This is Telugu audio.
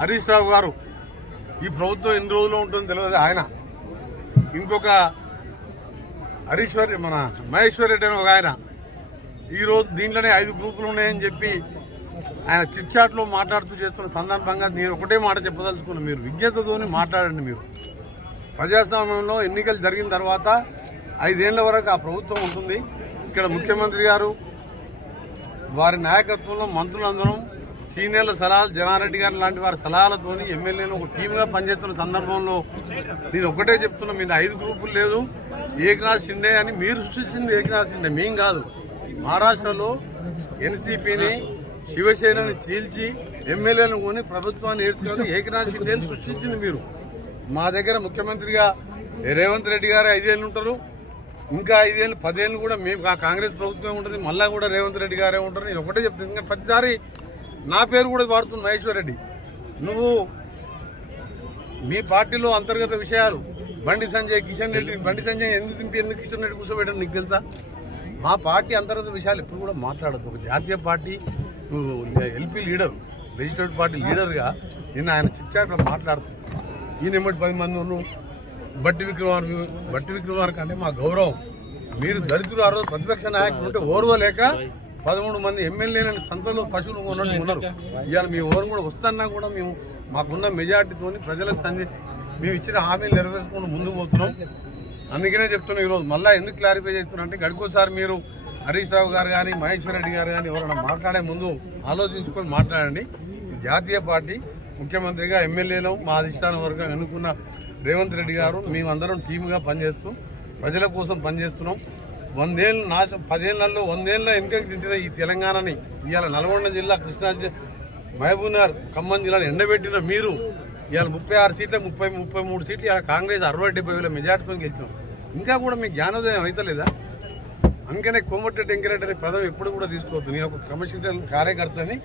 హరీష్ రావు గారు ఈ ప్రభుత్వం ఎన్ని రోజులు ఉంటుందో తెలియదు. ఆయన ఇంకొక మన మహేశ్వర్ రెడ్డి అని ఒక ఆయన ఈరోజు దీంట్లోనే 5 గ్రూపులు ఉన్నాయని చెప్పి ఆయన చిట్ చాట్లో మాట్లాడుతూ చేస్తున్న సందర్భంగా నేను ఒకటే మాట చెప్పదలుచుకున్నాను. మీరు విజ్ఞతతోని మాట్లాడండి. మీరు ప్రజాస్వామ్యంలో ఎన్నికలు జరిగిన తర్వాత 5 ఏళ్ల వరకు ఆ ప్రభుత్వం ఉంటుంది. ఇక్కడ ముఖ్యమంత్రి గారు వారి నాయకత్వంలో మంత్రులందరం సీనియర్ల సలహాలు జనారెడ్డి గారు లాంటి వారి సలహాలతోని ఎమ్మెల్యేలు ఒక టీమ్గా పనిచేస్తున్న సందర్భంలో నేను ఒకటే చెప్తున్నా, మీద 5 గ్రూపులు లేదు. ఏకనాథ్ షిండే అని మీరు సృష్టించింది ఏకనాథ్ షిండే, మేం కాదు. మహారాష్ట్రలో ఎన్సీపీని శివసేనని చీల్చి ఎమ్మెల్యేలను కొని ప్రభుత్వాన్ని ఏర్చుకొని ఏకనాథ్ షిండేని సృష్టించింది మీరు. మా దగ్గర ముఖ్యమంత్రిగా రేవంత్ రెడ్డి గారు 5 ఏళ్ళు ఉంటారు, ఇంకా 5 ఏళ్ళు 10 ఏళ్ళు కూడా మేము కాంగ్రెస్ ప్రభుత్వం ఉంటుంది, మళ్ళా కూడా రేవంత్ రెడ్డి గారే ఉంటారు. నేను ఒకటే చెప్తాను, ఇంకా ప్రతిసారి నా పేరు కూడా వాడుతుంది మహేశ్వర్ రెడ్డి. నువ్వు మీ పార్టీలో అంతర్గత విషయాలు బండి సంజయ్ కిషన్ రెడ్డి, బండి సంజయ్ ఎందుకు దింపి ఎందుకు కిషన్ రెడ్డి కూర్చోబెట్టడం నీకు తెలుసా? మా పార్టీ అంతర్గత విషయాలు ఎప్పుడు కూడా మాట్లాడద్దు. ఒక జాతీయ పార్టీ నువ్వు ఎల్పీ లీడర్, లెజిస్లేటివ్ పార్టీ లీడర్గా నిన్న ఆయన చిట్చాట్లో మాట్లాడుతుంది. ఈయన 10 మంది ఉన్నావు. బట్టి విక్రమార్క అంటే మా గౌరవం. మీరు దళితులు ఆ రోజు ప్రతిపక్ష నాయకులు ఉంటే ఓర్వలేక 13 మంది ఎమ్మెల్యేలని సంతలో పశువులు ఉన్నట్టు ఉన్నారు. ఇవాళ మీ ఓరు కూడా వస్తున్నా కూడా మేము మాకున్న మెజార్టీతో ప్రజలకు మేము ఇచ్చిన హామీలు నెరవేర్చుకుని ముందుకు పోతున్నాం. అందుకనే చెప్తున్నాం ఈరోజు మళ్ళీ ఎందుకు క్లారిఫై చేస్తున్నా అంటే గడికోసారి మీరు హరీష్ రావు గారు కానీ మహేశ్వర్ రెడ్డి గారు కానీ ఎవరైనా మాట్లాడే ముందు ఆలోచించుకొని మాట్లాడండి. జాతీయ పార్టీ ముఖ్యమంత్రిగా ఎమ్మెల్యేలు మా అధిష్టానం వర్గం ఎన్నుకున్న రేవంత్ రెడ్డి గారు మేమందరం టీమ్గా పనిచేస్తూ ప్రజల కోసం పనిచేస్తున్నాం. 100 ఏళ్ళు 10 ఏళ్లలో 100 ఏళ్ళ వెనుకకి తింటున్న ఈ తెలంగాణని ఇవాళ నల్గొండ జిల్లా, కృష్ణా, మహబూబ్నగర్, ఖమ్మం జిల్లాను ఎండబెట్టిన మీరు ఇవాళ 36 సీట్ల 33 సీట్లు ఇవాళ కాంగ్రెస్ 60-70 మెజార్టీతో గెలిచినాం. ఇంకా కూడా మీకు జ్ఞానోదయం అవుతలేదా? అందుకనే కోమటిరెడ్డి వెంకరెడ్డి అనే పదం ఎప్పుడు కూడా తీసుకోవద్దు. నేను ఒక క్రమశిక్షణ కార్యకర్తని.